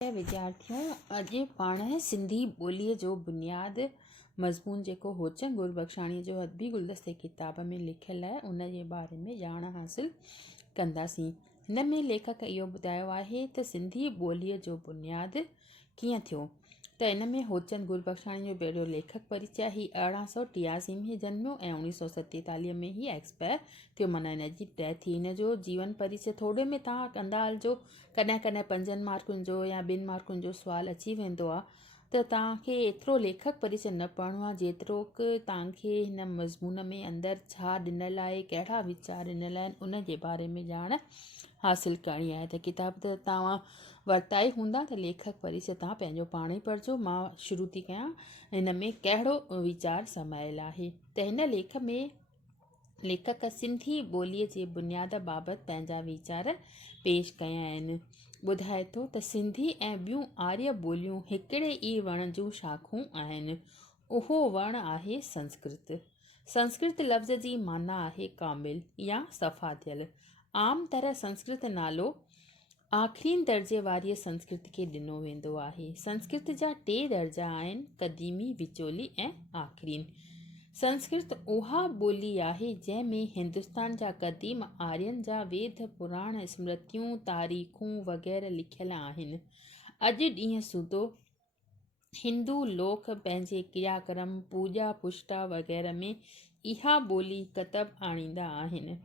विद्यार्थियों, अॼु पाण सिंधी ॿोलीअ जो बुनियादु मज़मून जेको होचन गुरबख़्शाणीअ जो अदबी गुलदस्ते किताब में लिखियलु आहे उन जे बारे में ॼाण हासिलु कंदासीं। हिन में लेखक इहो ॿुधायो आहे त सिंधी ॿोलीअ जो बुनियादु कीअं थियो। त इन में होचन गुरबख़्शाणी जो पहिरियों लेखक परिचय ही 1883 में जन्मियो ऐं 1947 में ही एक्सपायर थियो, माना हिन जी डेथ थी। हिन जो जीवन परिचय थोरे में तव्हां कंदा हलिजो, कॾहिं कॾहिं 5 मार्कुनि जो या 2 मार्कुनि जो सुवालु अची वेंदो आहे, त तव्हांखे एतिरो लेखक परिचय न पढ़णो आहे जेतिरो की तव्हांखे हिन मज़मून में अंदरि छा ॾिनल आहे, कहिड़ा वीचार ॾिनल आहिनि, उन जे बारे में ॼाण हासिलु करणी आहे। त किताब त तव्हां वरिता ई हूंदा, त लेखक परिचय तव्हां पंहिंजो पाण ई पढ़िजो। मां शुरू थी कयां हिन में कहिड़ो वीचार समायल आहे। त हिन लेख में लेखक सिंधी ॿोलीअ जे बुनियाद बाबति पंहिंजा वीचार पेश कया आहिनि। ॿुधाए थो त सिंधी ऐं ॿियूं आर्य ॿोलियूं हिकिड़े ई वण जूं शाख़ूं आहिनि। उहो वण आहे संस्कृत। संस्कृत लफ़्ज़ जी माना आहे कामिल या सफ़ा थियल। आम तरह संस्कृत नालो आख़िरी दर्जे वारी संस्कृत खे ॾिनो वेंदो आहे। संस्कृत जा 3 दर्जा आहिनि, क़दीमी, विचोली ऐं आख़िरी। संस्कृत उहा ॿोली आहे जंहिंमें हिंदुस्तान जा क़दीम आर्यन जा वेद, पुराण, स्मृतियूं, तारीख़ूं वग़ैरह लिखियल आहिनि। अॼु ॾींहुं सूदो हिंदू लोक पंहिंजे क्रियाक्रम, पूॼा पुष्टा वग़ैरह में इहा ॿोली कतब आणींदा आहिनि।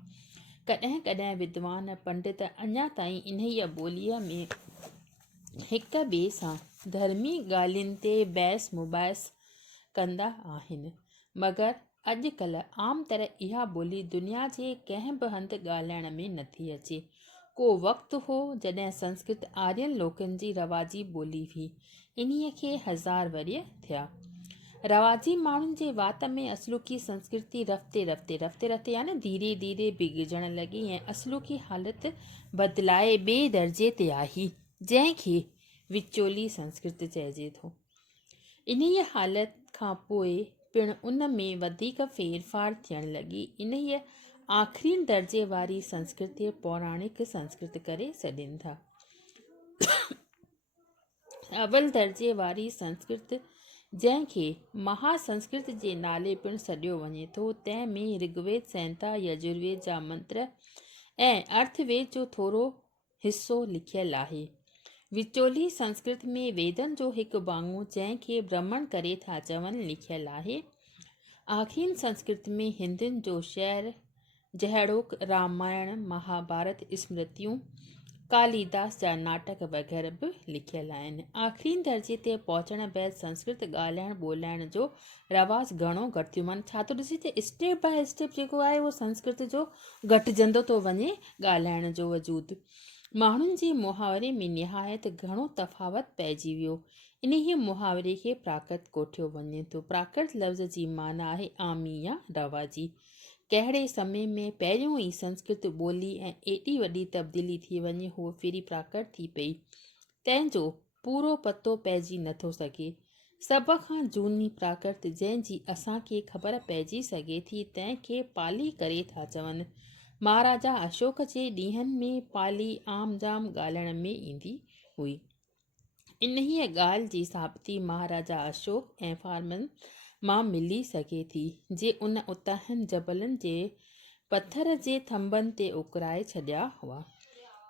कॾहिं कॾहिं विद्वान पंडित अञा ताईं इन्हीअ ॿोलीअ में हिक ॿिए सां धर्मी ॻाल्हियुनि ते बहस मुबाहिस कंदा आहिनि, मगर अॼुकल्ह आम तरह इहा ॿोली दुनिया जे कंहिं बि हंधि ॻाल्हाइण में नथी अचे। को वक़्तु हो जॾहिं संस्कृत आर्यन लोकनि जी रवाजी ॿोली हुई। इन्हीअ खे 1000 वरिय थिया। रवाजी माण्हुनि जे वात में असलूकी संस्कृति रफ़्ते यानी धीरे धीरे बिगड़ण लॻी ऐं असलूकी हालत बदिलाए ॿिए दर्जे ते आई, जंहिंखे विचोली संस्कृत चइजे थो। इन्हीअ हालत खां पोइ पिणु उन में वधीक फेरफार थियण लॻी। इन्हीअ आख़िरी दर्जे वारी संस्कृति पौराणिक संस्कृत करे सॾनि था। अवल दर्जे वारी संस्कृत, जंहिंखे महासंस्कृत जे नाले पिणु सॾियो वञे थो, तंहिं में ऋग्वेद, संहिता, यजुर्वेद जा मंत्र ऐं अर्थवेद जो थोरो हिसो लिखियलु आहे। विचोली संस्कृत में वेदनि जो हिकु भाङो, जंहिंखे ब्रह्मण करे था चवनि, लिखियलु आहे। आख़िरी संस्कृत में हिंदुनि जो शहर जहिड़ोक रामायण, महाभारत, स्मृतियूं, कालिदास जा नाटक वग़ैरह बि लिखियलु आहिनि। आख़िरी दर्जे ते पहुचण बैदि संस्कृत ॻाल्हाइण ॿोलाइण जो रवाज़ घणो घटि थियो। माना छा थो ॾिसे त स्टेप बाय स्टेप जेको आहे उहो संस्कृत जो घटिजंदो थो वञे ॻाल्हाइण जो वजूद। माण्हुनि जे मुहावरे में निहायत घणो तफ़ावत पइजी वियो। इन्हीअ मुहावरे खे प्राकृत कोठियो वञे थो। प्राकृत लफ़्ज़ जी माना आहे आमी या रवाजी। कहिड़े समय में पहिरियों ई संस्कृत ॿोली ऐं एॾी वॾी तब्दीली थी वञे उहो फिरी प्राकृत थी पई, तंहिंजो पूरो पतो पइजी नथो सघे। सभ खां झूनी प्राकृत जंहिंजी असांखे ख़बर पइजी सघे थी, तंहिंखे पाली करे था चवनि। महाराजा अशोक जे ॾींहंनि में पाली आम जाम ॻाल्हाइण में ईंदी हुई। इन्हीअ ॻाल्हि जी साबिती महाराजा अशोक ऐं फार्मन मां मिली सघे थी, जे उन उताहनि जबलनि जे पथर जे थंभनि ते उकराए छॾिया हुआ।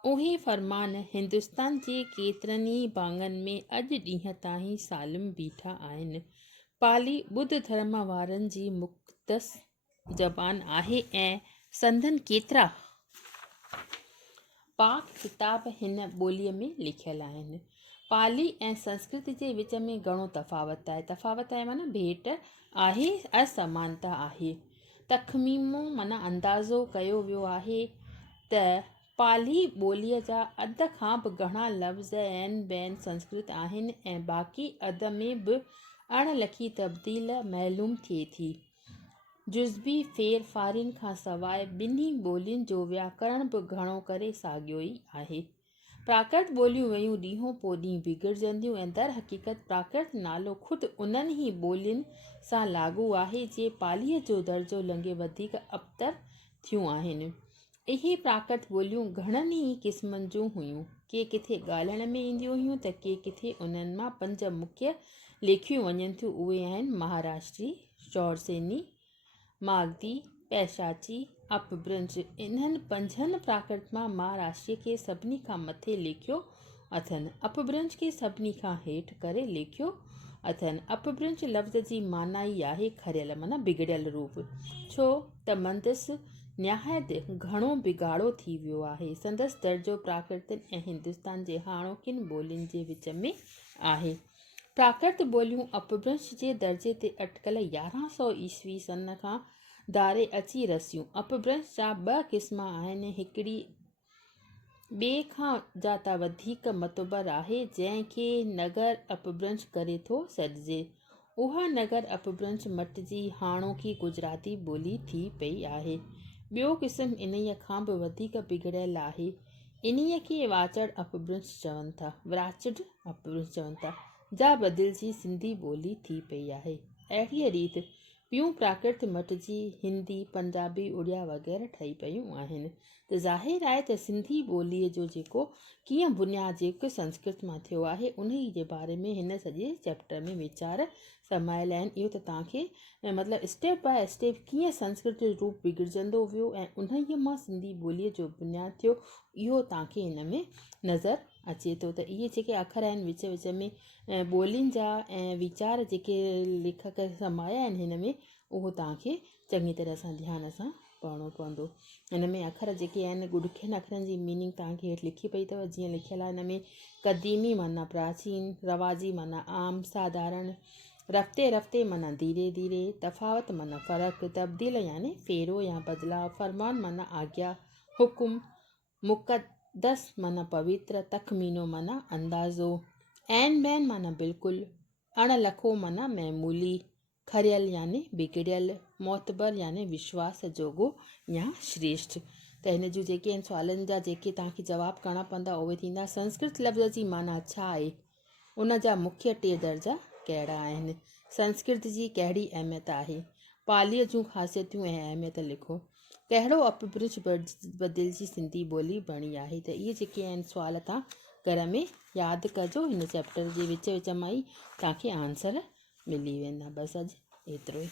उहे फरमान हिंदुस्तान जे केतिरनि ई भाङनि में अॼु ॾींहं ताईं सालिम बीठा आहिनि। पाली ॿुध धर्म वारनि जी मुक़दस ज़बान आहे ऐं संदन केतिरा पाक किताब हिन ॿोलीअ में लिखियलु आहिनि। पाली ऐं संस्कृत जे विच में घणो तफ़ावत आहे। तफ़ावत आहे माना भेट आहे, असमानता आहे। तख़मीमो माना अंदाज़ो कयो वियो आहे त पाली ॿोलीअ जा अध खां बि घणा लफ़्ज़ आहिनि ॿियनि संस्कृत आहिनि ऐं बाक़ी अध में बि अणलिखी तब्दील मालूम थिए थी। जुज़बी फेर फारिन खां सवाइ ॿिन्ही ॿोलियुनि जो व्याकरण बि घणो करे साॻियो ई आहे। प्राकृत ॿोलियूं वयूं ॾींहों पोइ ॾींहुं बिगड़जंदियूं ऐं दर हक़ीक़त प्राकृत नालो ख़ुदि उन्हनि ई ॿोलियुनि सां लागू आहे जे पालीअ जो दर्जो लंघे वधीक अबतर थियूं आहिनि। इहे प्राकृत ॿोलियूं घणनि ई क़िस्मनि जूं हुयूं। के किथे ॻाल्हाइण में ईंदियूं हुयूं त के किथे उन्हनि मां 5 मुख्य लेखियूं वञनि थियूं। उहे आहिनि महाराष्ट्री, शौरसेनी, मागधी, पैशाची, अपभ्रंश। इन्हनि 5 प्राकृत मां महाराष्ट्र खे सभिनी खां मथे लेखियो अथनि। अपभ्रंश खे सभिनी खां हेठि करे लेखियो अथनि। अपभ्रंश लफ़्ज़ जी माना ई आहे खरियल माना बिगड़ियल रूप, छो त मंदसि निहायत घणो बिगाड़ो थी वियो आहे। संदसि दर्जो प्राकृतनि ऐं हिंदुस्तान जे हाणोकियुनि ॿोलियुनि जे विच में आहे। प्राकृत ॿोलियूं अपभ्रंश जे दर्जे ते अटकल 1100 ईस्वी सन खां धारे अची रसियूं। अपभ्रंश जा 2 क़िस्म आहिनि। हिकिड़ी ॿिए खां जाता वधीक मतबर आहे, जंहिंखे नगर अपभ्रंश करे थो सॾिजे। उहा नगर अपभ्रंश मटिजी हाणोकी गुजराती ॿोली थी पई आहे। ॿियो क़िस्म इन्हीअ खां बि वधीक बिगड़ियल आहे। इन्हीअ खे वाचड़ अपभ्रंश चवनि था, वाचड़ अपभ्रंश चवनि था, जा बदिलजी सिंधी ॿोली थी पई आहे। अहिड़ीअ रीति ॿियूं प्राकृत मटिजी हिंदी, पंजाबी, उड़िया वग़ैरह ठही पियूं आहिनि। त ज़ाहिर आहे त सिंधी ॿोलीअ जो जेको कीअं बुनियादु जेको संस्कृत मां थियो आहे, उन जे बारे में हिन सॼे चैप्टर में वीचार समायल आहिनि। इहो त तव्हांखे मतिलबु स्टेप बाय स्टेप कीअं संस्कृत जो रूप बिगड़जंदो वियो ऐं उन्हीअ मां सिंधी ॿोलीअ जो बुनियादु थियो, इहो तव्हांखे हिन में नज़र अचे थो। त इहे जेके अखर आहिनि विच विच में ॿोलियुनि जा ऐं वीचार जेके लेखक समाया आहिनि हिन में, उहो तव्हांखे चङी तरह सां ध्यान सां पढ़णो पवंदो। हिन में अखर जेके आहिनि ॾुखियनि अखरनि जी मीनिंग तव्हांखे हेठि लिखी पई अथव। जीअं लिखियलु आहे हिन में क़दीमी माना प्राचीन, रवाजी माना आम साधारण, रफ्ते रफ्ते माना धीरे धीरे, तफ़ावत माना फ़र्क़ु, तब्दील यानी फेरो या बदलाव, फरमान माना आज्ञा, हुकुम, मुक़द्दस माना पवित्र, तखमीनो माना अंदाज़ो, ऐन बैन माना बिल्कुलु, अणलखो माना मामूली, खरियल यानी बिगड़ियल, मोतबर यानी विश्वास जोॻो या श्रेष्ठ। त हिन जूं जेके आहिनि सुवालनि जा जेके तव्हांखे जवाबु करणा पवंदा उहे थींदा संस्कृत लफ़्ज़ जी माना छा आहे, उन जा मुख्य 3 दर्जा कहिड़ा आहिनि, संस्कृत जी कहिड़ी अहमियत आहे, पालीअ जूं ख़ासियतूं ऐं अहमियत लिखो, कहिड़ो अपभ्रंश बदिलजी सिंधी ॿोली बणी आहे। त इहे जेके आहिनि सुवाल तव्हां घर में यादि कजो। हिन चैप्टर जे विच विच मां ई तव्हांखे आंसर मिली वेंदा। बसि अॼु एतिरो ई।